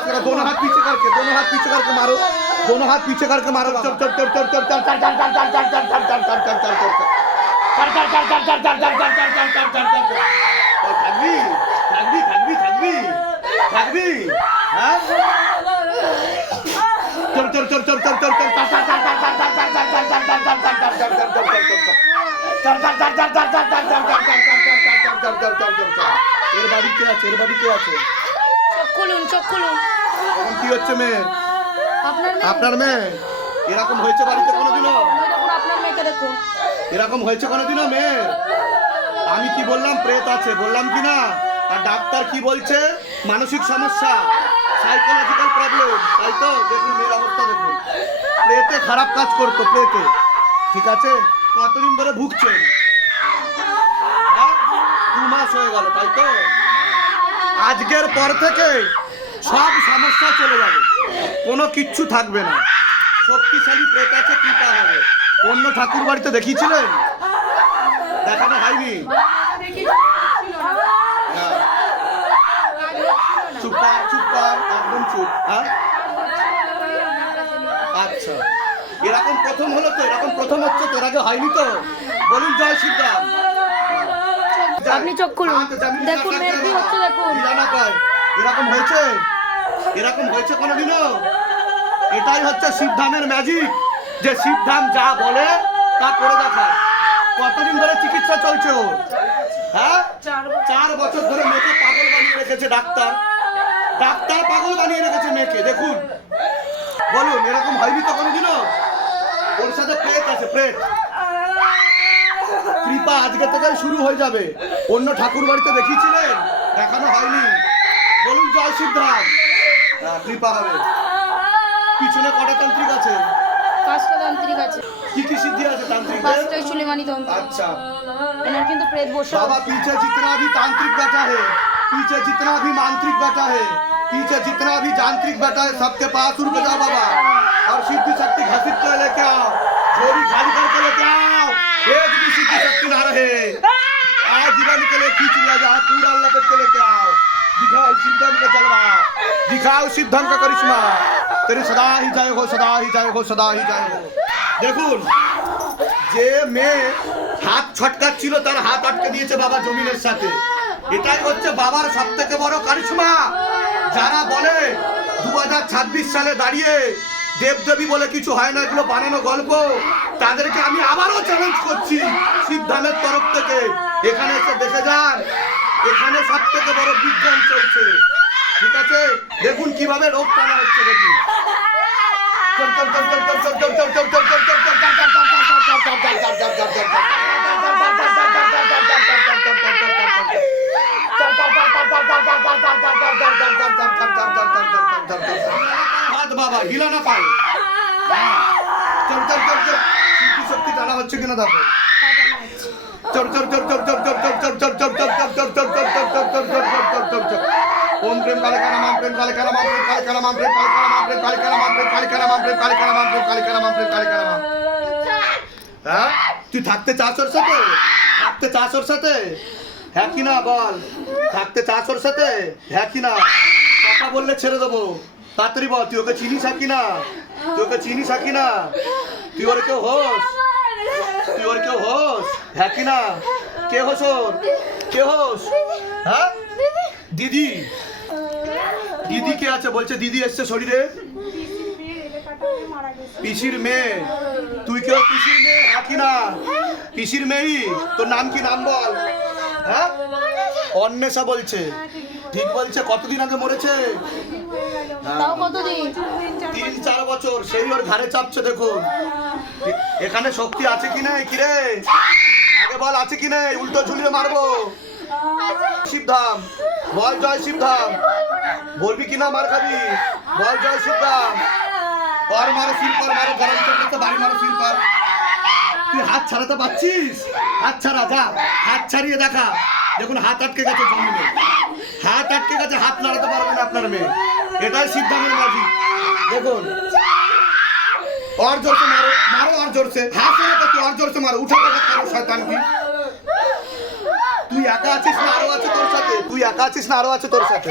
पास करो, दोनों हाथ पीछे करके मारो, दोनों हाथ पीछे करके मारो। चल चल चल चल चल चल चल चल चल चल चल चल चल चल चल चल चल चल থাকবি থাকবি থাকবি থাকবি থাকবি হ্যাঁ চল চল চল চল চল চল চল এর বাড়ি কে আছে? এর বাড়ি কে আছে? চোখ খুলুন। এখন কি হচ্ছে মেয়ে? আপনার মেয়ে। আপনার মেয়ে এরকম হয়েছে বাড়িতে কোনোদিনও? ওই দেখুন আপনার মেয়েকে দেখুন। এরকম হয়েছে কোনোদিনও মেয়ে? আমি কি বললাম? প্রেত আছে বললাম কি না? আর ডাক্তার কি বলছে? মানসিক সমস্যা, সাইকোলজিক্যাল প্রবলেম, তাই তো? দেখুন মেয়ের অবস্থা দেখুন, প্রেতে খারাপ কাজ করতো, প্রেতে। ঠিক আছে, কতদিন ধরে ভুগছেন? 2 মাস হয়ে গেল, তাই তো? আজকের পর থেকে সব সমস্যা চলে যাবে, কোনো কিচ্ছু থাকবে না। শক্তিশালী প্রেত আছে, কৃপা হবে। অন্য ঠাকুর বাড়িতে দেখিয়েছিলেন? দেখানো হয়নি? হ্যাঁ। চুপ কর, চুপ কর, একদম চুপ। হ্যাঁ, আচ্ছা, এরকম প্রথম হলো তো? এরকম প্রথম হচ্ছে তো? এর আগে হয়নি তো? বলুন জয় শ্রীরাম। আপনি চোখ খুলুন, দেখুন মেয়ের কি হচ্ছে দেখুন। এরকম হয়েছে? এরকম হয়েছে কোনোদিনও? এটাই হচ্ছে শিবধামের ম্যাজিক, যে শিবধাম যা বলে তা করে দেখায়। কতদিন ধরে চিকিৎসা চলছে ওর? হ্যাঁ, 4 বছর ধরে মেয়েকে পাগল বানিয়ে রেখেছে ডাক্তার। ডাক্তার পাগল বানিয়ে রেখেছে মেয়েকে। দেখুন, বলুন এরকম হয়নি তো কোনোদিনও? ওর সাথে প্রেত আছে, প্রেত। কৃপা আজকে থেকে শুরু হয়ে যাবে। অন্য ঠাকুর বাড়িতে দেখিয়েছিলেন? দেখানো হয়নি? বলুন জয় শিবধাম। কৃপা হবে। পিছনে কটা তান্ত্রিক আছে? 5টা তান্ত্রিক আছে। কি কি সিদ্ধি আছে তান্ত্রিকদের? 5টাই সুলেমানি তন্ত্র। अच्छा, এনার কিন্তু প্রেত বসে बाबा पीछे जितना भी तांत्रिक बैठा है, पीछे जितना भी मांत्रिक बैठा है, पीछे जितना भी जांत्रिक बैठा है, सबके पास उड़ के जाओ बाबा, और सिद्धि शक्ति घसीट के लेके आओ, झोली खाली करके लेके आओ। एक भी सिद्धि शक्ति ना रहे, आज जीवन के लिए खींच लिया जाए, पूरा लपेट के लेके आओ। दिखाओ सिद्धम का जलवा, दिखाओ सिद्धम का करिश्मा। तेरी सदा ही जय हो, सदा ही जय हो, सदा ही जय हो। দেখুন, যে মেয়ে হাত ছটকাচ্ছিল তার হাত আটকে দিয়েছে বাবা জমিনের সাথে। এটাই হচ্ছে বাবার সবথেকে বড় কারিশমা। যারা বলে 2026 সালে দাঁড়িয়ে দেবদেবী বলে কিছু হয় না, এগুলো বানানো গল্প, তাদেরকে আমি আবারও চ্যালেঞ্জ করছি শিবধামের তরফ থেকে। এখানে এসে দেখে যান, এখানে সবথেকে বড় বিজ্ঞান চলছে। ঠিক আছে, দেখুন কিভাবে রোগ টানা হচ্ছে। দেখুন বাবা হিলা না পায়। শক্তি টানা হচ্ছে কিনা দেখো। ओम प्रेम काले का नाम प्रेम काले का नाम प्रेम काले का नाम प्रेम काले का नाम प्रेम काले का नाम प्रेम काले का नाम प्रेम काले का नाम प्रेम काले का नाम प्रेम काले का नाम। হ্যাঁ, তুই থাকতে চাস ওর সাথে? থাকতে চাস ওর সাথে? হ্যাঁ কি না বল? থাকতে চাস ওর সাথে? হ্যাঁ কি না? কথা বললে ছেড়ে দেবো, তাড়াতাড়ি বল। তুই ওকে চিনিস কি না? তুই ওকে চিনিস কি না? তুই ওর কেউ হোস? তুই ওর কেউ হোস? হ্যাঁ কি না? কে হোস ওর? কে হোস? হ্যাঁ, দিদি। দিদি কে আছে বলছে? দিদি এসছে শরীরে? পিসির মেয়ে। তুই কেউ পিসির মেয়ে? হ্যাঁ কি না? পিসির মেয়েই। তোর নাম কি? নাম বল। হ্যাঁ, অন্বেষা বলছে। ঠিক বলছে। কতদিন আগে মরেছে? তাও কতদিন? 3-4 বছর। সেই ওর ঘাড়ে চাপছে দেখুন। এখানে শক্তি আছে কি নাই? কি রে আগে বল, আছে কি নাই? উল্টো ঝুলিয়ে মারবো। শিবধাম বল, জয় শিবধাম। বলবি কিনা মার খাবি? বল জয় শিবধাম। और मारो सिर पर, मारो गरम चक्कर से बारी मारो सिर पर। তুই হাত ছাড়াতে পারছিস? হাত ছাড়া, যা হাত ছাড়িয়ে দেখা। দেখুন হাত আটকে গেছে জমিনে, হাত আটকে গেছে, হাত নাড়াতে পারবে না আপনার মেয়ে। এটাই সিদ্ধান্তের ম্যাজিক। দেখুন, और जोर से मारो, मारो और जोर से। हाथ से तो और जोर से मारो, उठा के करो शैतान की। তুই একা আছিস না আরো আছে তোর সাথে? তুই একা আছিস না আরো আছে তোর সাথে?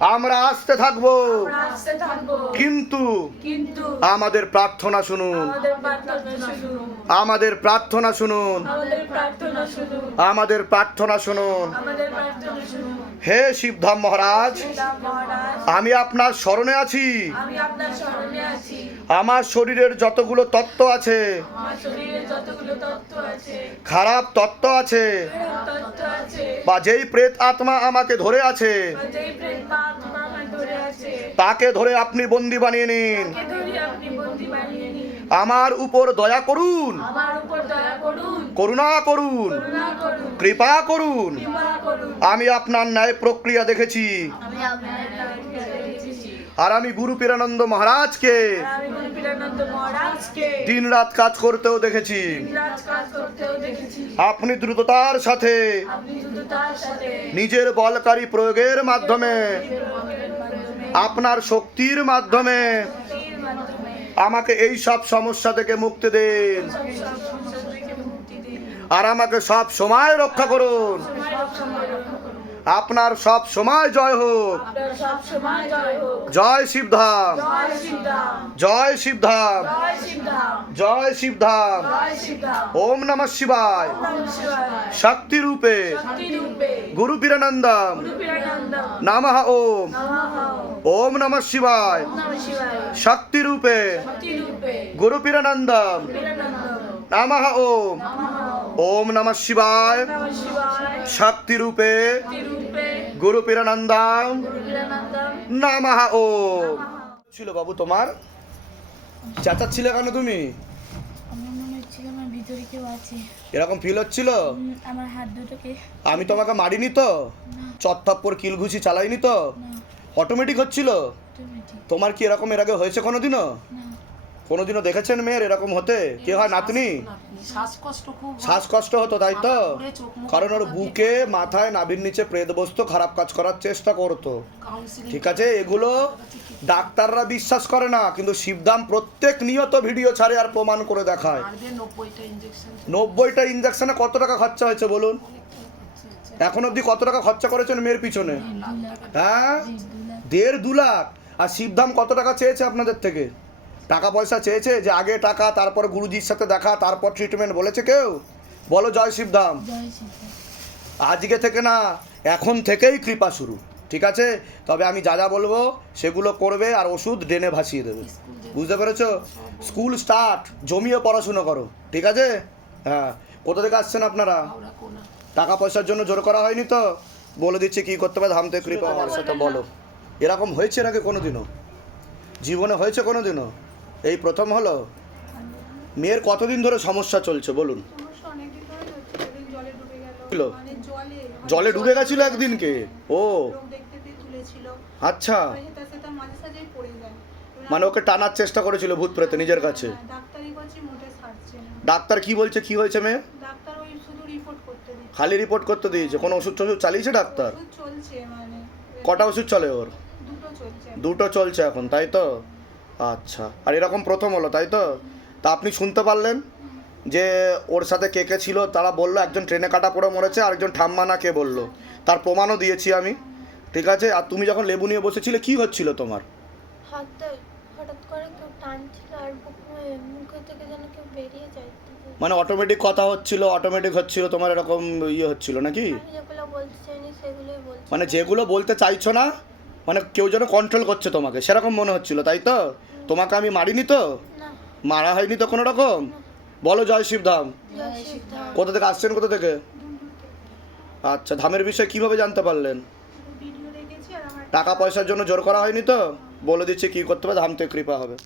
আমরা আসতে থাকবো, আমরা আসতে থাকবো, কিন্তু কিন্তু আমাদের প্রার্থনা শুনুন, আমাদের প্রার্থনা শুনুন, আমাদের প্রার্থনা শুনুন, আমাদের প্রার্থনা শুনুন, আমাদের প্রার্থনা শুনুন। আমাদের প্রার্থনা শুনুন। হে শিবধাম মহারাজ, শ্রীরাম মহারাজ, আমি আপনার শরণে আছি। আমি আপনার শরণে আছি। আমার শরীরের যতগুলো তত্ত্ব আছে, আমার শরীরে যতগুলো তত্ত্ব আছে, খারাপ তত্ত্ব আছে, খারাপ তত্ত্ব আছে, বা যেই প্রেত আত্মা আমাকে ধরে আছে, বা যেই প্রেত আত্মা আমার ধরে আছে, তাকে ধরে আপনি বন্দি বানিয়ে নিন। তাকে ধরে আপনি বন্দী বানিয়ে নিন। আমার উপর দয়া করুন, আমার উপর দয়া করুন, করুণা করুন, করুণা করুন, কৃপা করুন। কৃপা করুন। আমি আপনার ন্যায় প্রক্রিয়া দেখেছি, আমি আপনার নামে দেখেছি। আর আমি গুরু পীরানন্দ মহারাজকে আর আমি গুরুপীরানন্দ মহারাজকে দিনরাত কাজ করতেও দেখেছি। দিনরাত কাজ করতেও দেখেছি। আপনি দ্রুততার সাথে আপনি শুধু তার সাথে নিজের বলকারী প্রয়োগের মাধ্যমে, প্রয়োগের মাধ্যমে, আপনার শক্তির মাধ্যমে শক্তির মাধ্যমে আমাকে এই সব সমস্যা থেকে মুক্তি দিন, সব সমস্যা থেকে মুক্তি দিন। আর আমাকে সব সময় রক্ষা করুন। সময় রক্ষা করুন। আপনার সব সময় জয় হোক। আপনার সব সময় জয় হোক। জয় শিবধাম, জয় শিবধাম, জয় শিবধাম, জয় শিবধাম, জয় শিবধাম। জয় শিবধাম। ওম নমঃ শিবায়। নমঃ শিবায়। শক্তি রূপে শক্তি রূপে গুরু পীরানন্দম গুরুপীরানন্দম নমঃ ওম। নমঃ। ওম নমঃ শিবায়। নমঃ শিবায়। শক্তি রূপে শক্তি রূপে গুরু পীরানন্দম পীরানন্দম নমঃ ওম। নমঃ। ওম নমঃ শিবায়। নমঃ শিবায়। শক্তি রূপে শক্তি রূপে গুরু পীরানন্দম গুরুপীরানন্দম নমঃ ওম। ছিল বাবু তোমার, চেঁচাচ্ছিলে কেন তুমি? আমার মনে হচ্ছিল আমার ভিতরে কেউ আছে। এরকম ফিল হচ্ছিল? আমার হাত দুটোকে আমি তোমাকে মারিনি তো? চত্থাপ্পর কিল ঘুষি চালাইনি তো? না অটোমেটিক হচ্ছিল? অটোমেটিক তোমার কি এরকম এর আগে হয়েছে কোনোদিনও? না। কোনোদিনও দেখেছেন মেয়ের এরকম হতে? কে হয় নাতনি? শ্বাসকষ্ট খুব হয়। শ্বাসকষ্ট হতো তাই তো? পুরে চোখ মুখ কারণ ওর বুকে মাথায় নাভির নিচে প্রেত বসতো, খারাপ কাজ করার চেষ্টা করতো। কাউন্সিলিং ঠিক আছে, এগুলো ডাক্তাররা বিশ্বাস করে না, কিন্তু শিবধাম প্রত্যেক নিয়ত ভিডিও ছাড়ে আর প্রমাণ করে দেখায়। মারবে 90টা ইনজেকশন 90টা ইঞ্জেকশনে কত টাকা খরচা হয়েছে বলুন? এখন অবধি কত টাকা খরচা করেছেন মেয়ের পিছনে? হ্যাঁ, 1.5-2 লাখ। আর শিবধাম কত টাকা চেয়েছে আপনাদের থেকে? টাকা পয়সা চেয়েছে যে আগে টাকা, তারপর গুরুজির সাথে দেখা, তারপর ট্রিটমেন্ট বলেছে কেউ? বলো জয় শিবধাম। জয় শিবধাম। আজকে থেকে না, এখন থেকেই কৃপা শুরু। ঠিক আছে, তবে আমি যা যা বলবো সেগুলো করবে, আর ওষুধ ড্রেনে ভাসিয়ে দেবে। বুঝতে পেরেছো? স্কুল স্টার্ট, জমিয়ে পড়াশুনো করো। ঠিক আছে? হ্যাঁ। কোথা থেকে আসছেন আপনারা? ওরা কোনা টাকা পয়সার জন্য জোর করা হয়নি তো? বলে দিচ্ছি কি করতে হবে, ধাম থেকে কৃপা আমার সাথে বলো। এরকম হয়েছে নাকি কোনোদিনও? জীবনে হয়েছে কোনোদিনও? এই প্রথম হলো? মেয়ের কতদিন ধরে সমস্যা চলছে বলুন? সমস্যা অনেকদিন ধরে হচ্ছে, সেদিন জলে ডুবে গেল। ছিল? মানে জলে ডুবে গেছিল একদিনকে? ও লোক দেখতে পেয়ে তুলেছিল। আচ্ছা, সেটা সেটা মাঝে সাঝেই পড়ে যায়। এবার মানে ওকে টানার চেষ্টা করেছিল ভূত প্রেতে নিজের কাছে। হ্যাঁ, ডাক্তারি করছি, মোটে ছাড়ছে না। ডাক্তার কি বলছে, কি হয়েছে মেয়ে? ডাক্তার ওই শুধু রিপোর্ট করতে দিচ্ছে। খালি রিপোর্ট করতে দিয়েছে? কোনো ওষুধ টষুধ চালিয়েছে ডাক্তার? ওষুধ চলছে, মানে কটা ওষুধ চলে ওর? দুটো চলছে। দুটো চলছে এখন, তাই তো? আচ্ছা, আর এরকম প্রথম হলো তাই তো? তা আপনি শুনতে পারলেন যে ওর সাথে কে কে ছিল? তারা বললো একজন ট্রেনে কাটা পড়ে মরেছে, আর একজন ঠাম্মা না কে বললো, তার প্রমাণও দিয়েছি আমি। ঠিক আছে, আর তুমি যখন লেবু নিয়ে বসেছিলে কি হচ্ছিল তোমার? হাতটা হঠাৎ করে কেউ টানছিল আর মুখে থেকে যেন কেউ বেরিয়ে যায়। মানে অটোমেটিক কথা হচ্ছিল, অটোমেটিক হচ্ছিল তোমার, এরকম ইয়ে হচ্ছিল নাকি? আমি যেগুলো বলতে চাইনি সেগুলোই বলছি। মানে যেগুলো বলতে চাইছো না, মানে কেউ যেন কন্ট্রোল করছে তোমাকে, সেরকম মনে হচ্ছিল তাই তো? তোমাকে আমি মারিনি তো? না। মারা হয়নি তো কোনো রকম? বলো জয় শিবধাম। জয় শিবধাম। কোথা থেকে আসছেন, কোথা থেকে? আচ্ছা, ধামের বিষয়ে কিভাবে জানতে পারলেন? ভিডিও দেখেছি, আর আমার টাকা পয়সার জন্য জোর করা হয়নি তো? বলে দিচ্ছি কি করতে হবে, ধাম থেকে কৃপা হবে।